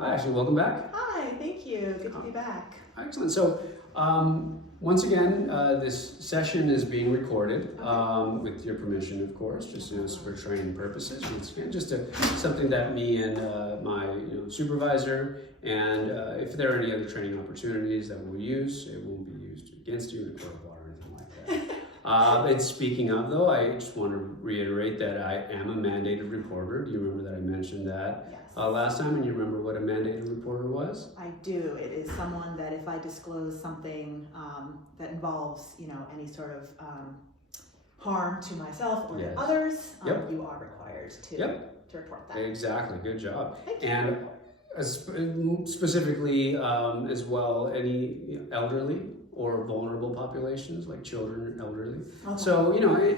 Hi, Ashley. Welcome back. Hi, thank you. Good to be back. Excellent. So, once again, this session is being recorded with your permission, of course, just for training purposes. Once again, something that me and my supervisor, and if there are any other training opportunities that we'll use, it won't be used against you in a court of law or anything like that. And speaking of, though, I just want to reiterate that I am a mandated reporter. Do you remember that I mentioned that? Yes. Last time, and you remember what a mandated reporter was? I do. It is someone that if I disclose something that involves, any sort of harm to myself or to others, you are required to report that. Exactly. Good job. Thank you. And specifically, as well, any elderly or vulnerable populations like children and elderly. Okay. So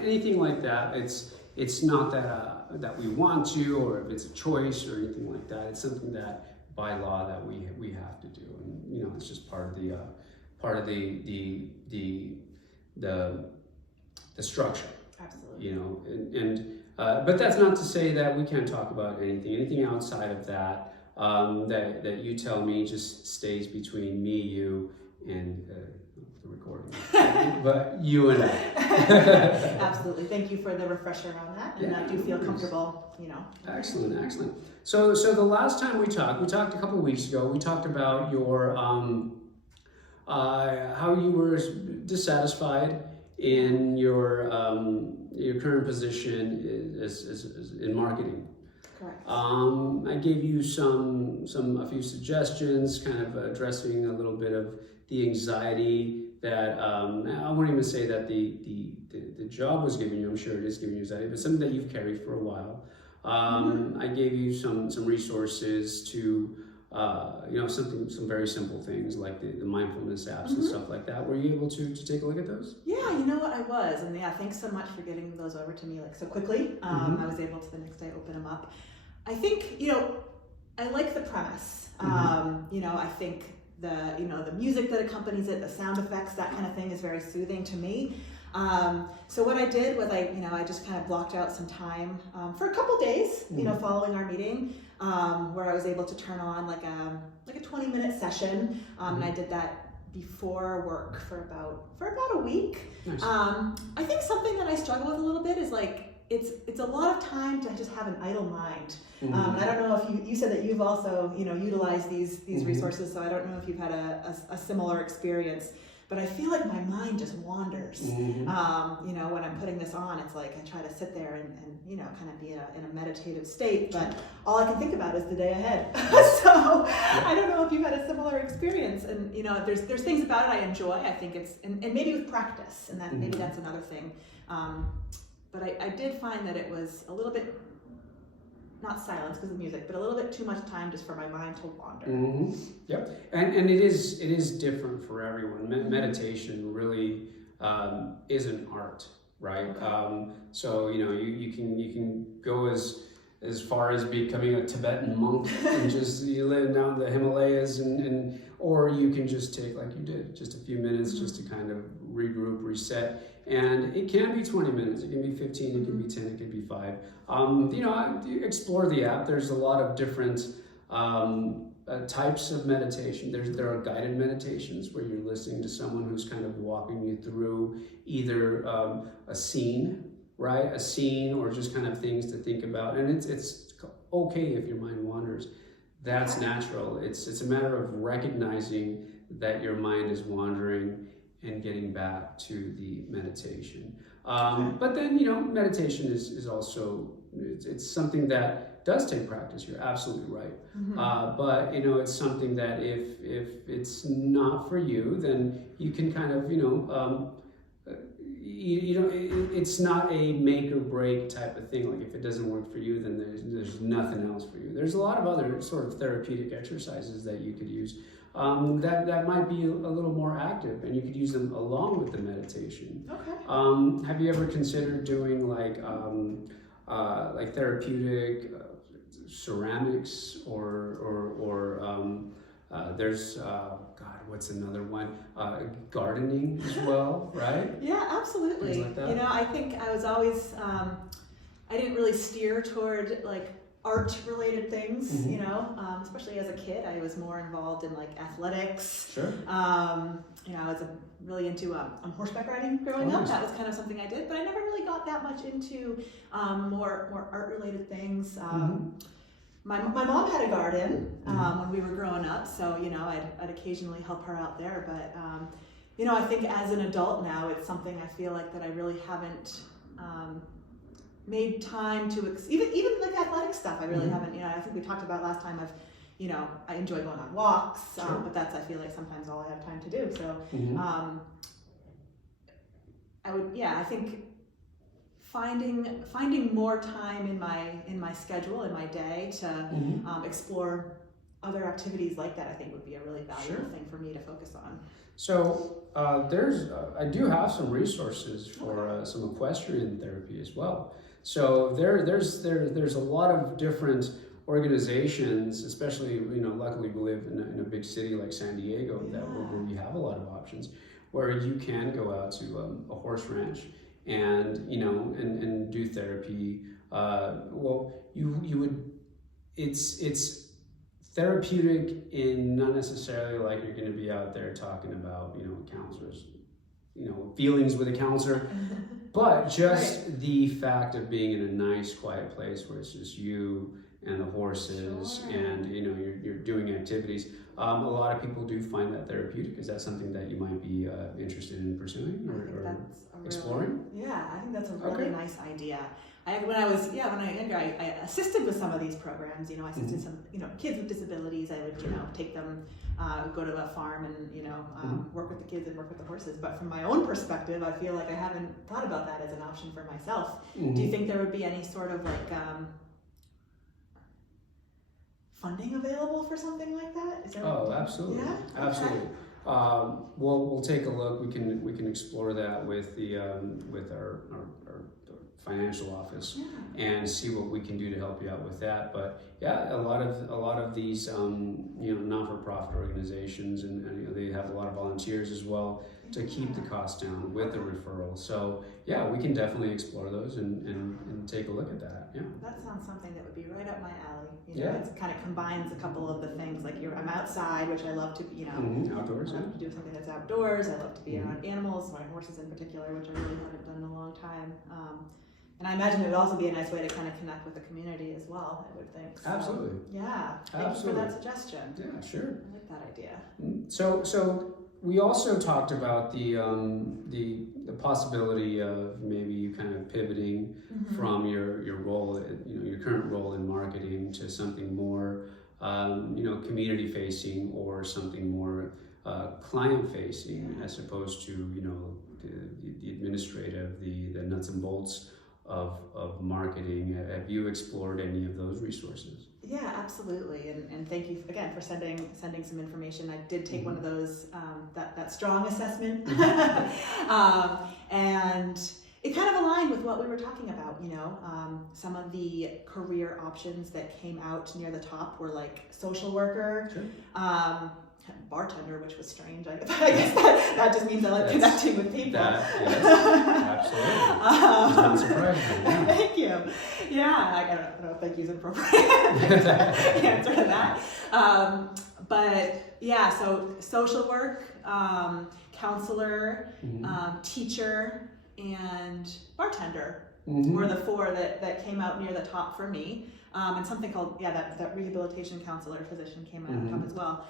anything like that. It's not that we want to, or if it's a choice or anything like that. It's something that by law that we have to do, and it's just part of the structure. Absolutely. But that's not to say that we can't talk about anything outside of that. That you tell me just stays between me, you, and the recording. But you and I. Absolutely. Thank you for the refresher on that, and I do feel comfortable. Excellent. So the last time we talked a couple of weeks ago. We talked about your how you were dissatisfied in your current position as in marketing. Correct. I gave you a few suggestions, kind of addressing a little bit of the anxiety that I won't even say that the job was giving you. I'm sure it is giving you anxiety, but something that you've carried for a while. I gave you some resources to some very simple things like the mindfulness apps and stuff like that. Were you able to take a look at those? Yeah, you know what, I was, and thanks so much for getting those over to me so quickly. I was able to the next day open them up. I think I like the premise. I think the music that accompanies it, the sound effects, that kind of thing is very soothing to me. So what I did was I just kind of blocked out some time for a couple days, following our meeting, where I was able to turn on like a 20-minute session, and I did that before work for about a week. Nice. I think something that I struggle with a little bit is it's a lot of time to just have an idle mind. I don't know if you said that you've also utilized these resources, so I don't know if you've had a similar experience. But I feel like my mind just wanders. When I'm putting this on, it's like I try to sit there and kind of be in a meditative state, but all I can think about is the day ahead. So I don't know if you've had a similar experience. And there's things about it I enjoy. I think it's and maybe with practice, and that maybe that's another thing. But I did find that it was a little bit, not silence because of music, but a little bit too much time just for my mind to wander. Yep, and it is different for everyone. Meditation really is an art, right? So you can go as far as becoming a Tibetan monk and just live down the Himalayas, and or you can just take, like you did, just a few minutes just to kind of regroup, reset. And it can be 20 minutes, it can be 15, it can be 10, it can be 5. Explore the app. There's a lot of different types of meditation. There are guided meditations where you're listening to someone who's kind of walking you through either a scene, right? A scene, or just kind of things to think about. And it's okay if your mind wanders. That's natural. It's a matter of recognizing that your mind is wandering and getting back to the meditation. But then, meditation is also, it's something that does take practice. You're absolutely right. But, it's something that if it's not for you, then you can kind of, it's not a make or break type of thing. Like if it doesn't work for you, then there's nothing else for you. There's a lot of other sort of therapeutic exercises that you could use that might be a little more active, and you could use them along with the meditation. Okay. Have you ever considered doing like therapeutic ceramics or there's what's another one? Gardening as well, right? Yeah, absolutely. Things like that. I think I was always I didn't really steer toward like art-related things, you know, especially as a kid. I was more involved in like athletics. Sure. You know, I was really into horseback riding growing up. Nice. That was kind of something I did, but I never really got that much into more art-related things. My mom had a garden when we were growing up, so you know, I'd occasionally help her out there. But you know, I think as an adult now, it's something I feel like that I really haven't made time to even like athletic stuff. I really haven't. You know, I think we talked about last time. You know, I enjoy going on walks, but that's, I feel like, sometimes all I have time to do. So I think finding more time in my schedule, in my day to explore other activities like that, I think would be a really valuable thing for me to focus on. So I do have some resources for some equestrian therapy as well. So there's a lot of different organizations, especially, you know, luckily we live in a big city like San Diego, where we have a lot of options, where you can go out to a horse ranch and, you know, and do therapy. It's therapeutic in not necessarily like you're going to be out there talking about, you know, counselors, you know, feelings with a counselor, but just the fact of being in a nice, quiet place where it's just you and the horses, and you know, you're doing activities. A lot of people do find that therapeutic. Is that something that you might be interested in pursuing or exploring? I think that's a really nice idea. When I was younger, I assisted with some of these programs. You know, I assisted some, you know, kids with disabilities. I would, you know, take them, go to a farm and, you know, work with the kids and work with the horses. But from my own perspective, I feel like I haven't thought about that as an option for myself. Do you think there would be any sort of like funding available for something like that? Is there absolutely. Yeah? Absolutely. Okay. We'll take a look. We can explore that with the with our financial office and see what we can do to help you out with that. But yeah, a lot of these you know, not-for-profit organizations, and you know, they have a lot of volunteers as well to keep the cost down with the referral. So yeah, we can definitely explore those and take a look at that. Yeah. That sounds something that would be right up my alley. You know, it kind of combines a couple of the things, like I'm outside, which I love to, you know, outdoors. I love to do something that's outdoors. I love to be around animals, my horses in particular, which I really haven't done in a long time. And I imagine it would also be a nice way to kind of connect with the community as well, I would think. So, Absolutely. Yeah. Thank you for that suggestion. Yeah, sure. I like that idea. So we also talked about the possibility of maybe you kind of pivoting from your role, you know, your current role in marketing to something more, you know, community facing, or something more client facing, as opposed to, you know, the administrative, the nuts and bolts of marketing. Have you explored any of those resources? Yeah, absolutely, and thank you again for sending some information. I did take one of those, that strong assessment, and it kind of aligned with what we were talking about. You know, some of the career options that came out near the top were like social worker, bartender, which was strange. I guess that just means I like connecting with people. Yes, absolutely. It's not surprising. Yeah. Thank you. Yeah, I don't know if thank you is an appropriate answer to that. But yeah, so social work, counselor, teacher, and bartender were the four that came out near the top for me. And something called, that rehabilitation counselor position came out on top as well.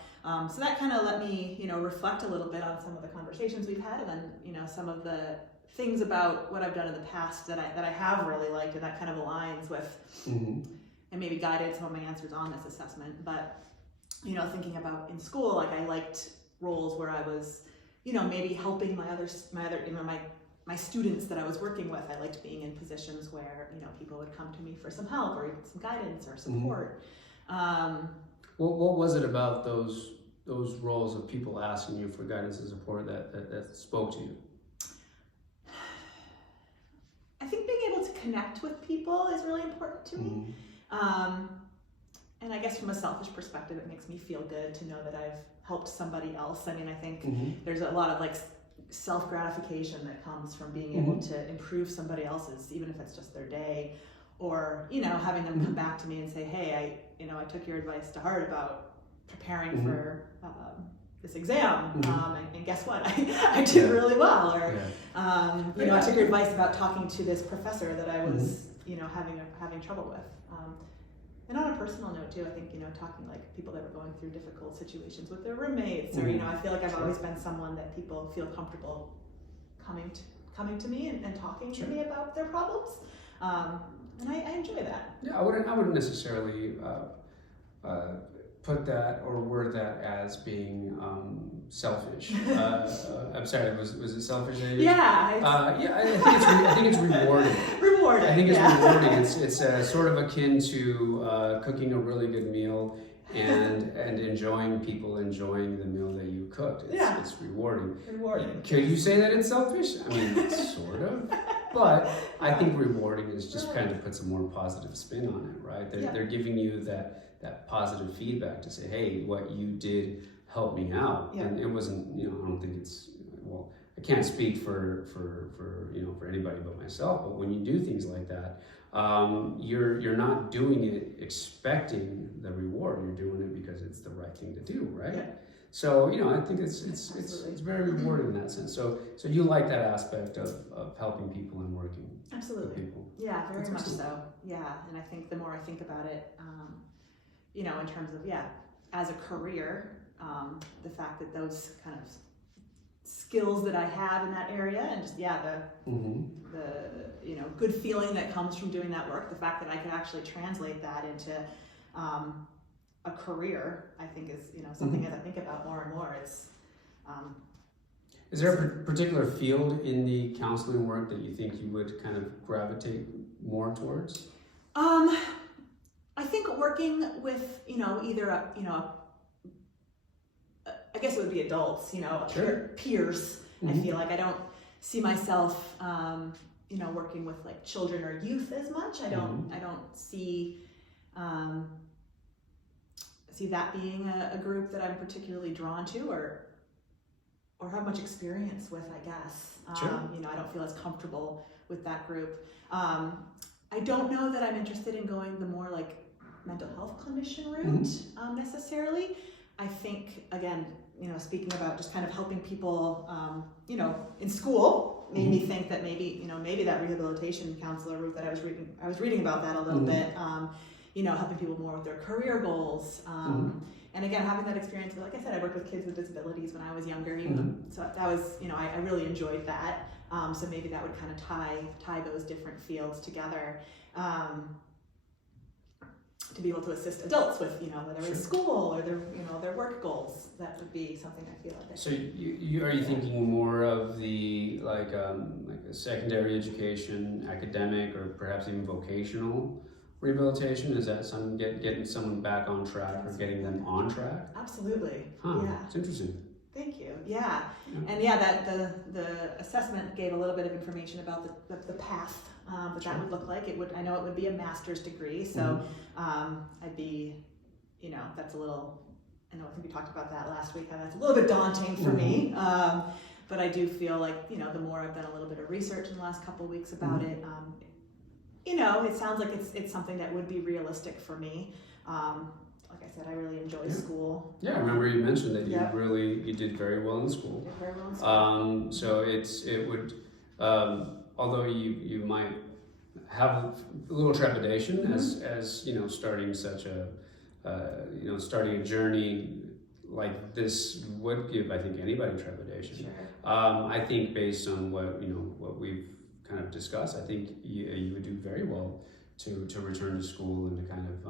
So that kind of let me, you know, reflect a little bit on some of the conversations we've had, and then, you know, some of the things about what I've done in the past that I have really liked, and that kind of aligns with, and maybe guided some of my answers on this assessment. But, you know, thinking about in school, like I liked roles where I was, you know, maybe helping my other, you know, my students that I was working with. I liked being in positions where, you know, people would come to me for some help or even some guidance or support. What was it about those roles of people asking you for guidance and support that spoke to you? I think being able to connect with people is really important to me. And I guess from a selfish perspective, it makes me feel good to know that I've helped somebody else. I mean, I think there's a lot of like self-gratification that comes from being able to improve somebody else's, even if it's just their day or, you know, having them come back to me and say, hey, I took your advice to heart about preparing for this exam, and guess what? I did really well. Or, I took your advice about talking to this professor that I was, having trouble with. And on a personal note too, I think, talking like people that were going through difficult situations with their roommates, or, I feel like I've always been someone that people feel comfortable coming to me and talking to me about their problems. And I enjoy that. Yeah, I wouldn't necessarily put that or word that as being selfish. I'm sorry, was it selfish? Yeah. I think it's rewarding. Rewarding. I think it's rewarding. It's sort of akin to cooking a really good meal and enjoying the meal that you cooked. It's rewarding. Rewarding. Can you say that it's selfish? I mean, sort of. But I think rewarding is just kind of puts a more positive spin on it, right? They're giving you that positive feedback to say, hey, what you did helped me out. And it wasn't, I don't think it's, well, I can't speak for anybody but myself, but when you do things like that, you're not doing it expecting the reward. You're doing it because it's the right thing to do, right? Yeah. So, I think it's very rewarding in that sense. So you like that aspect of helping people and working with people. Yeah, very much so. Yeah, and I think the more I think about it, in terms of, as a career, the fact that those kind of skills that I have in that area and just, the good feeling that comes from doing that work, the fact that I can actually translate that into a career, I think is, something as I think about more and more, it's... Is there a particular field in the counseling work that you think you would kind of gravitate more towards? I think working with, either I guess it would be adults, peers. I feel like I don't see myself, working with like children or youth as much. I don't see that being a group that I'm particularly drawn to or have much experience with, I guess. I don't feel as comfortable with that group. I don't know that I'm interested in going the more like mental health clinician route necessarily. I think, again, speaking about just kind of helping people, in school made me think that maybe that rehabilitation counselor route that I was reading about that a little bit, helping people more with their career goals. And again, having that experience, like I said, I worked with kids with disabilities when I was younger, so that was, I really enjoyed that. So maybe that would kind of tie those different fields together. To be able to assist adults with, whether it's school or their work goals, that would be something I feel like. So are you thinking more of the like a secondary education, academic, or perhaps even vocational rehabilitation? Is that something getting someone back on track or getting them on track? Absolutely. Yeah, it's interesting. Thank you. Yeah. And that the assessment gave a little bit of information about the path that would look like. I know it would be a master's degree, so I'd be, that's a little, I think we talked about that last week, how that's a little bit daunting for me. But I do feel like, the more I've done a little bit of research in the last couple of weeks about it, it sounds like it's something that would be realistic for me. Like I said, I really enjoy school. Yeah, I remember you mentioned that you did very well in school. Did very well in school. So it would, although you might have a little trepidation as starting such a starting a journey like this would give, I think, anybody trepidation. Sure. I think based on what we've kind of discussed, I think you would do very well to return to school and to kind of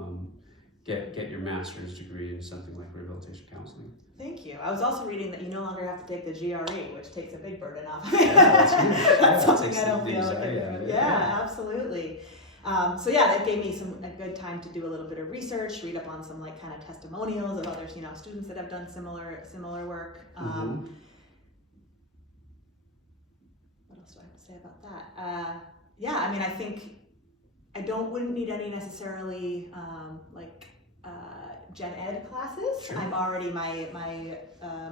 get your master's degree in something like rehabilitation counseling. Thank you. I was also reading that you no longer have to take the GRE, which takes a big burden off. That's something I don't feel like. Yeah, absolutely. So that gave me a good time to do a little bit of research, read up on some like kind of testimonials of others, students that have done similar work. What else do I have to say about that? I think I wouldn't need any necessarily gen ed classes. Sure. I'm already my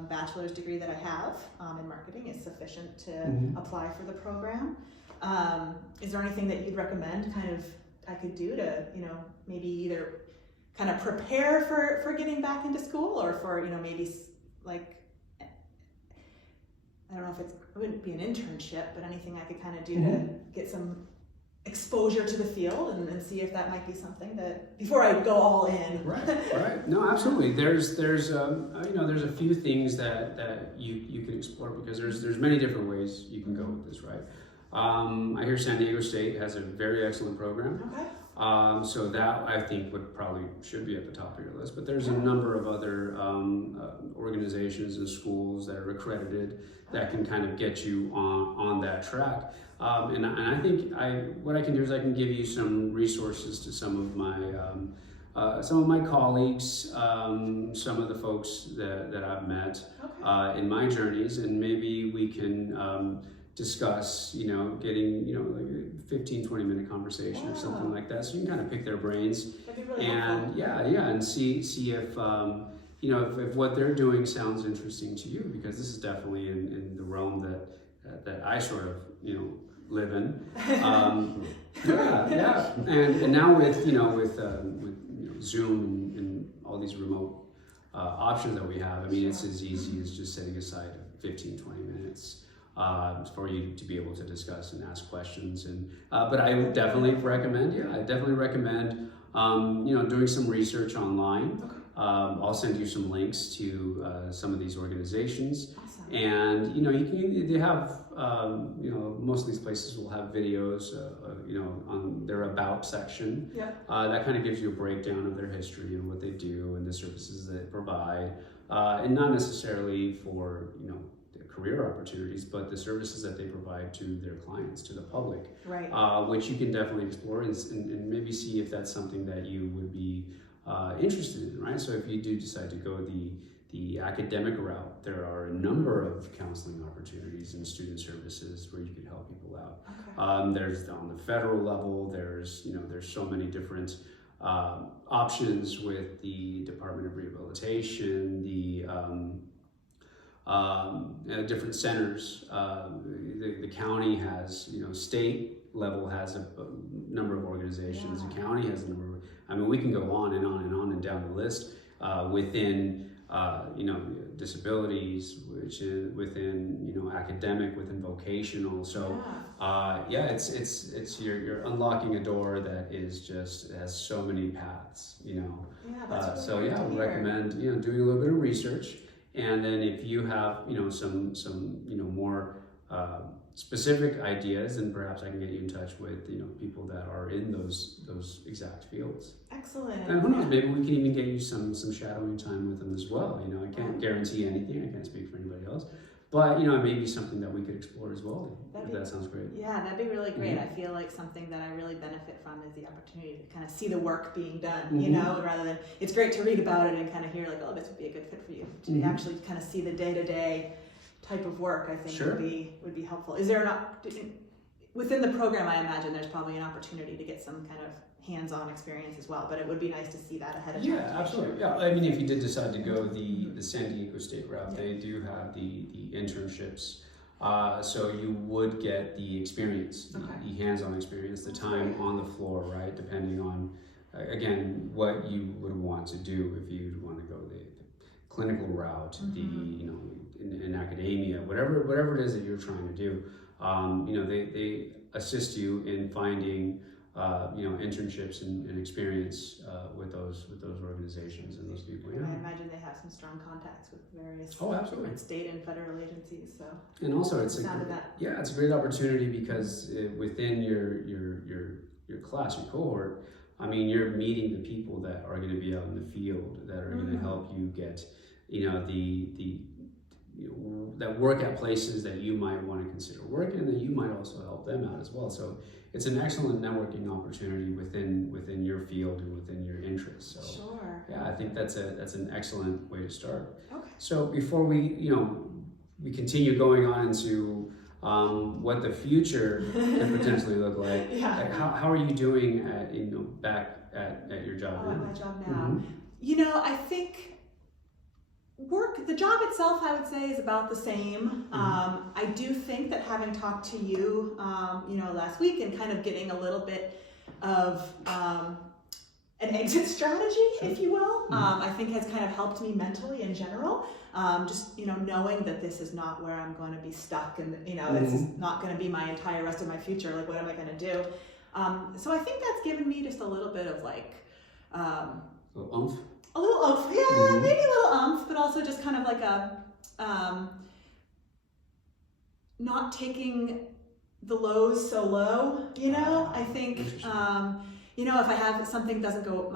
bachelor's degree that I have in marketing is sufficient to apply for the program. Is there anything that you'd recommend kind of I could do to, maybe either kind of prepare for getting back into school, or for, maybe like, I don't know if it wouldn't be an internship, but anything I could kind of do to get some exposure to the field and see if that might be something that, before I go all in. Right. No, absolutely. There's a few things that you can explore, because there's many different ways you can go with this, right? I hear San Diego State has a very excellent program. Okay. So that, I think, should be at the top of your list. But there's a number of other organizations and schools that are accredited that can kind of get you on that track. And I think what I can do is I can give you some resources to some of my colleagues, some of the folks that I've met in my journeys, and maybe we can discuss, getting, like a 15, 20-minute conversation or something like that. So you can kind of pick their brains. That'd be really and helpful. and see if, if what they're doing sounds interesting to you, because this is definitely in the realm that I sort of, live in. And now with Zoom and all these remote options that we have, I mean, it's as easy as just setting aside 15, 20 minutes for you to be able to discuss and ask questions. And but I would definitely recommend, doing some research online. I'll send you some links to some of these organizations. Awesome. And they have most of these places will have videos on their about section. That kind of gives you a breakdown of their history and what they do and the services that they provide, and not necessarily for career opportunities, but the services that they provide to their clients, to the public, which you can definitely explore and maybe see if that's something that you would be interested in, right? So if you do decide to go the academic route, there are a number of counseling opportunities and student services where you can help people out. There's on the federal level, there's so many different options with the Department of Rehabilitation, the different centers. The county has, state level has a number of organizations. The county has a number of, we can go on and on and on and down the list within, disabilities, which is within, academic, within vocational. So, it's you're unlocking a door that has so many paths, That's So really I good to would hear. recommend, doing a little bit of research. And then if you have, some more specific ideas, then perhaps I can get you in touch with, people that are in those exact fields. Excellent. And who knows, maybe we can even get you some shadowing time with them as well. I can't guarantee anything. I can't speak for anybody else. But, it may be something that we could explore as well, if that sounds great. Yeah, that'd be really great. I feel like something that I really benefit from is the opportunity to kind of see the work being done, rather than, it's great to read about it and kind of hear like, oh, this would be a good fit for you. To actually kind of see the day-to-day type of work, I think would be helpful. Is there within the program, I imagine there's probably an opportunity to get some kind of hands-on experience as well, but it would be nice to see that ahead of time. Yeah, absolutely. Yeah, if you did decide to go the San Diego State route, they do have the internships, so you would get the experience, the hands-on experience, the time on the floor, right? Depending on, again, what you would want to do. If you want to go the clinical route, in academia, whatever it is that you're trying to do, they assist you in finding internships and experience with those organizations and those people. I imagine they have some strong contacts with various absolutely. State and federal agencies. So, and also it's a great opportunity because within your class, your cohort, you're meeting the people that are going to be out in the field that are going to help you get that work at places that you might want to consider working, and that you might also help them out as well. So it's an excellent networking opportunity within your field and within your interests. So I think that's an excellent way to start. So before we continue going on into what the future can potentially look like, how are you doing back at your job now? At my job now, I think the job itself, I would say, is about the same. I do think that having talked to you, last week and kind of getting a little bit of an exit strategy, if you will. I think has kind of helped me mentally in general. Just, knowing that this is not where I'm going to be stuck, and, this is not going to be my entire rest of my future. Like, what am I going to do? So I think that's given me just a little bit of a little oomph. A little oomph, yeah, maybe a little oomph, but also just kind of like a, not taking the lows so low, I think, if I have something doesn't go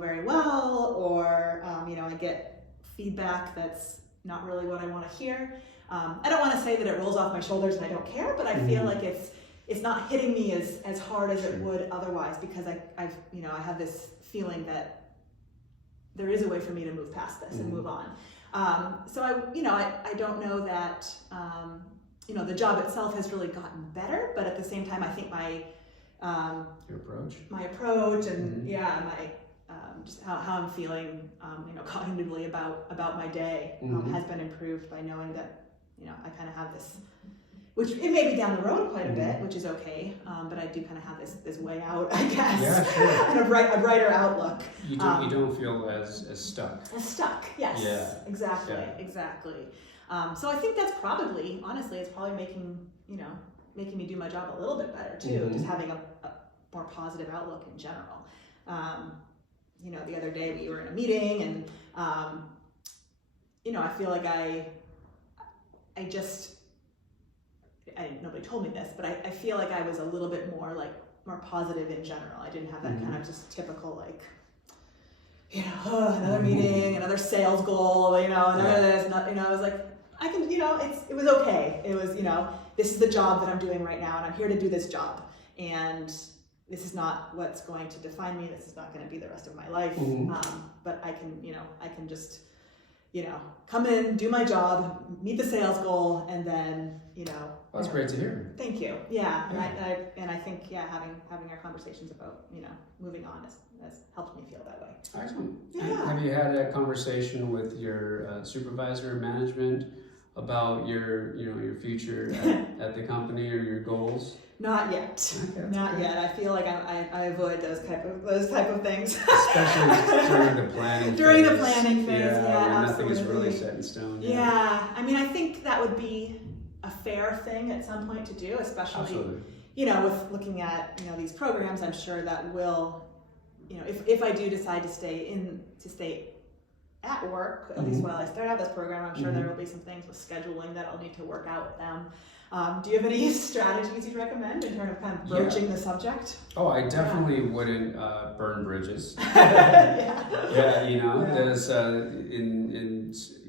very well, or, I get feedback that's not really what I want to hear. I don't want to say that it rolls off my shoulders and I don't care, but I feel like it's not hitting me as hard as it would otherwise, because I have this feeling that there is a way for me to move past this and move on. So I don't know that, the job itself has really gotten better, but at the same time, I think your approach, and just how I'm feeling, cognitively about my day has been improved by knowing that, I kind of have this, which it may be down the road quite a bit, which is okay, but I do kind of have this way out, I guess, and a brighter outlook. You don't feel as stuck. As stuck, yes. Yeah. Exactly. So I think that's probably, honestly, it's probably making me do my job a little bit better too, just having a more positive outlook in general. The other day we were in a meeting, and I feel like nobody told me this, but I feel like I was a little bit more positive in general. I didn't have that kind of just typical another meeting, another sales goal, another this, I was like, I can, it was okay. It was, this is the job that I'm doing right now, and I'm here to do this job, and this is not what's going to define me. This is not going to be the rest of my life. But I can just, come in, do my job, meet the sales goal, and then, That's great to hear. Thank you. Yeah. And I think, having our conversations about, moving on has helped me feel that way. Excellent. Yeah. Have you had a conversation with your supervisor or management about your future at the company or your goals? Not yet. Okay, Not yet. I feel like I avoid those type of things. Especially during the planning phase. During the planning phase, where absolutely. nothing is really set in stone. Yeah. I mean, I think that would be a fair thing at some point to do, especially, Absolutely. With looking at, these programs. I'm sure that will, if I do decide to stay at work, at least while I start out this program, I'm sure there will be some things with scheduling that I'll need to work out with them. Do you have any strategies you'd recommend in terms of kind of broaching the subject? Oh, I definitely wouldn't burn bridges. Yeah. There's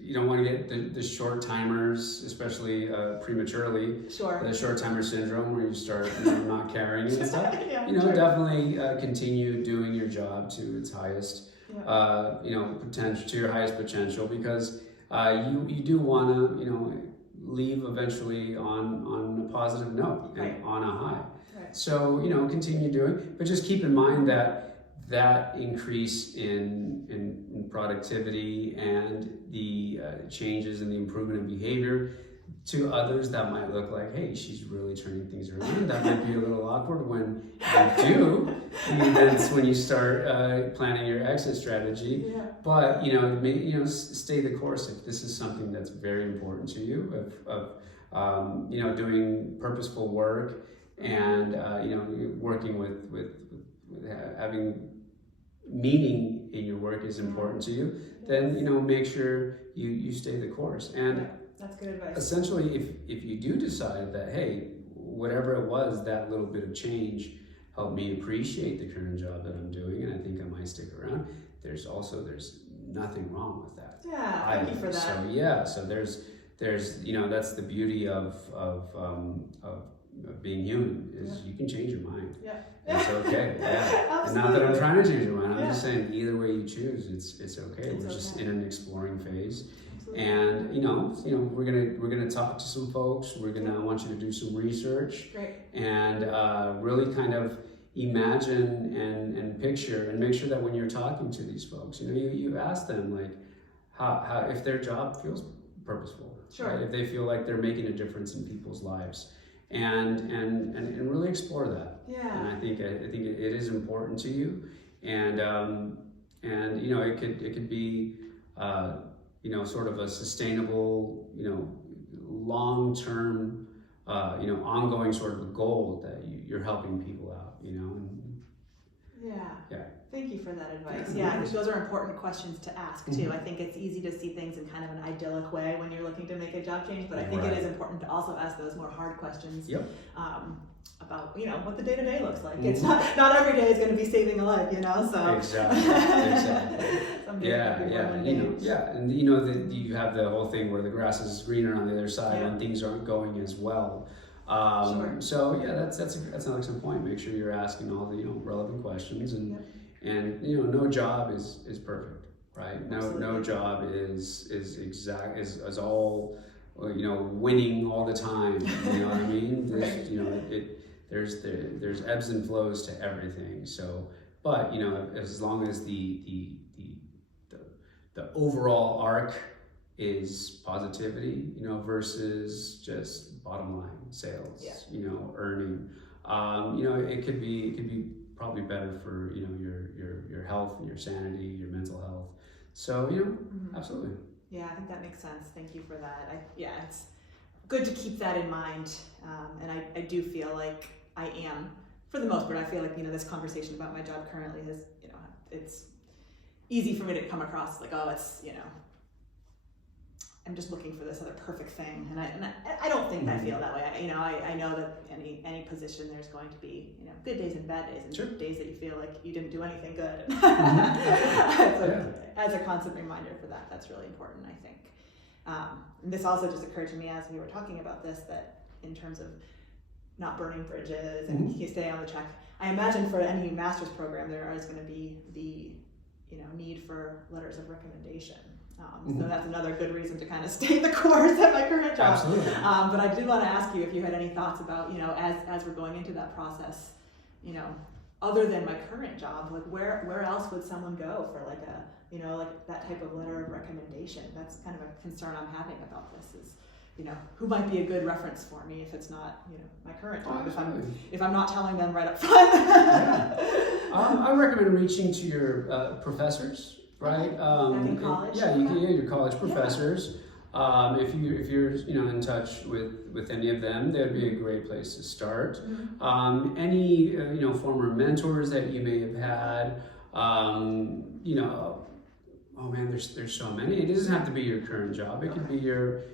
you don't want to get the short timers, especially prematurely. Sure. The short timer syndrome, where you start not caring and stuff. Definitely continue doing your job to its highest, potential, to your highest potential, because you do want to, leave eventually on a positive note and on a high. Right. So, continue doing, but just keep in mind that increase in productivity and the changes in the improvement in behavior to others, that might look like, hey, she's really turning things around. That might be a little awkward when you do. That's when you start planning your exit strategy. Yeah. But stay the course if this is something that's very important to you. Of doing purposeful work and working with having meaning in your work is important to you. Then make sure you stay the course. And that's good advice. Essentially, if you do decide that, hey, whatever it was, that little bit of change helped me appreciate the current job that I'm doing, and I think I might stick around. There's nothing wrong with that. Yeah, thank you for that. So there's that's the beauty of being human, is you can change your mind. Yeah. It's okay. Yeah. And not that I'm trying to change your mind. I'm just saying either way you choose, it's okay. We're just in an exploring phase. And we're gonna talk to some folks. We're gonna want you to do some research. Great. And really kind of imagine and picture and make sure that when you're talking to these folks, you ask them how if their job feels purposeful. Sure. Right? If they feel like they're making a difference in people's lives. and really explore that. Yeah. And I think it is important to you, and you know, it could be you know, sort of a sustainable, you know, long-term, you know, ongoing sort of a goal that you're helping people out, you know. And, yeah. yeah. Thank you for that advice. Yeah, I think those are important questions to ask too. I think it's easy to see things in kind of an idyllic way when you're looking to make a job change, but I think it is important to also ask those more hard questions. Yep. About, you know, what the day-to-day looks like. It's not every day is going to be saving a life, you know. So exactly. Yeah, you know, yeah, and you know that you have the whole thing where the grass is greener on the other side when things aren't going as well. Sure. So yeah, that's an excellent point. Make sure you're asking all the, you know, relevant questions, and you know, no job is perfect, right? No job is all, you know, winning all the time. You know what I mean? You know, there's ebbs and flows to everything. So, but you know, as long as the overall arc is positivity, you know, versus just bottom line sales, you know, earning, you know, it could be probably better for, you know, your health and your sanity, your mental health. So, you know, absolutely. Yeah, I think that makes sense. Thank you for that. It's good to keep that in mind. And I do feel like I am, for the most part, I feel like, you know, this conversation about my job currently is, you know, it's easy for me to come across like, oh, it's, you know, I'm just looking for this other perfect thing. And I don't think I feel that way. I know that any position there's going to be, you know, good days and bad days, and days that you feel like you didn't do anything good. As a constant reminder for that, that's really important, I think. And this also just occurred to me as we were talking about this, that in terms of not burning bridges and staying on the track, I imagine for any master's program there is going to be the, you know, need for letters of recommendation. So that's another good reason to kind of stay the course at my current job. Absolutely. But I did want to ask you if you had any thoughts about, you know, as we're going into that process, you know, other than my current job, like where else would someone go for like a, you know, like that type of letter of recommendation? That's kind of a concern I'm having about this is, you know, who might be a good reference for me if it's not, you know, my current job, if I'm not telling them right up front. I recommend reaching to your professors. Right. Back in college. Your college professors. If you're you know, in touch with any of them, that'd be a great place to start. Any you know, former mentors that you may have had. You know, oh man, there's so many. It doesn't have to be your current job. It could be your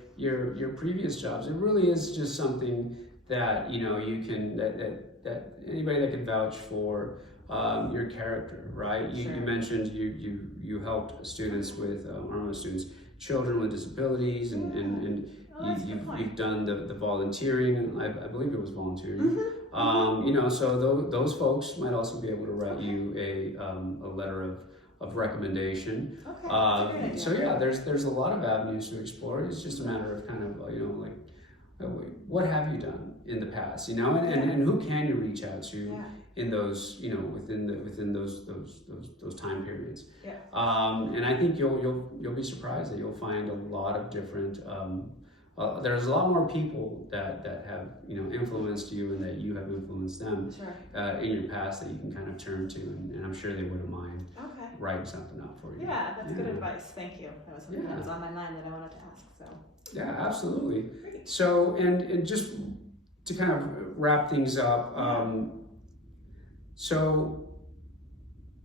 previous jobs. It really is just something that, you know, you can that anybody that can vouch for. Your character, right? You mentioned you helped students with, or not students, children with disabilities, and you've done the volunteering, and I believe it was volunteering. You know, so those folks might also be able to write you a letter of recommendation. So yeah, there's a lot of avenues to explore. It's just a matter of kind of, you know, like, what have you done in the past, you know, and who can you reach out to in those, you know, within those time periods. And I think you'll be surprised that you'll find a lot of different. There's a lot more people that have, you know, influenced you and that you have influenced them in your past that you can kind of turn to, and I'm sure they wouldn't mind writing something up for you. Yeah, that's good advice. Thank you. That was something that was on my mind that I wanted to ask. So. Yeah, absolutely. So, and just to kind of wrap things up, so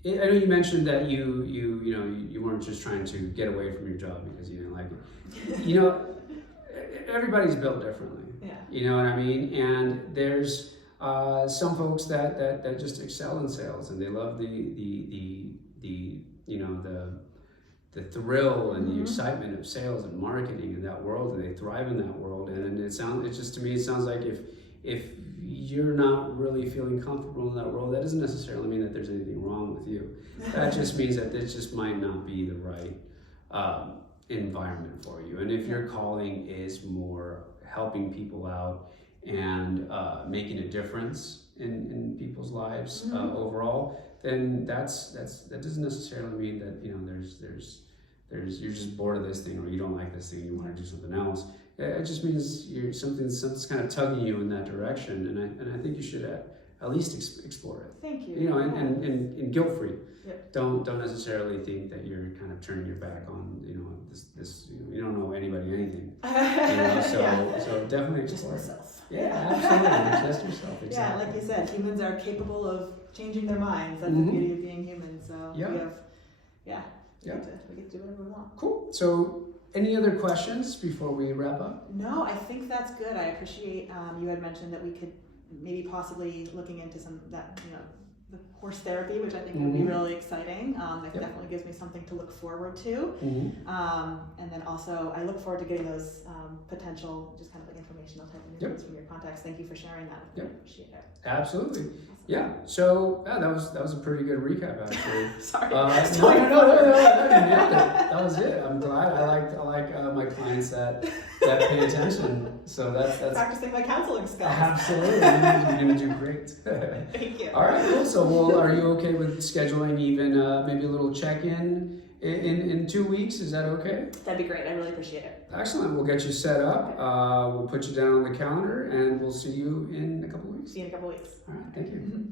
I know you mentioned that you weren't just trying to get away from your job because you didn't like it. You know, everybody's built differently. You know what I mean? And there's some folks that just excel in sales, and they love the you know, the thrill and the excitement of sales and marketing in that world, and they thrive in that world. And it just to me, it sounds like if you're not really feeling comfortable in that world, that doesn't necessarily mean that there's anything wrong with you. That just means that this just might not be the right environment for you. And if your calling is more helping people out and making a difference in people's lives overall, then that doesn't necessarily mean that, you know, there's you're just bored of this thing, or you don't like this thing, you want to do something else. It just means something's kind of tugging you in that direction, and I think you should at least explore it. Thank you. You know, and guilt free. Yep. Don't necessarily think that you're kind of turning your back on, you know, this you don't know anybody anything. You know, so definitely explore. Just myself. Yeah, absolutely. Just yourself. Exactly. Yeah, like you said, humans are capable of changing their minds. That's Mhm. the beauty of being human. So Yeah. we have, we Yeah. get to do whatever we want. Cool. So, any other questions before we wrap up? No, I think that's good. I appreciate you had mentioned that we could maybe possibly looking into some that the horse therapy, which I think would be Mhm. really exciting. That Yep. definitely gives me something to look forward to. Mm-hmm. And then also, I look forward to getting those potential, just kind of like informational type of news from your contacts. Thank you for sharing that. I Yep. appreciate it. Absolutely. Yeah. So that was a pretty good recap, actually. Sorry. No, you nailed it. That was it. I'm glad. I like my clients that pay attention. So that's Practicing my counseling skills. absolutely. You're gonna do great. Thank you. All right. Cool. So, are you okay with scheduling even maybe a little check-in in 2 weeks? Is that okay? That'd be great. I really appreciate it. Excellent. We'll get you set up. We'll put you down on the calendar, and we'll see you in a couple of weeks. See you in a couple weeks. All right. Thank you. Mhm.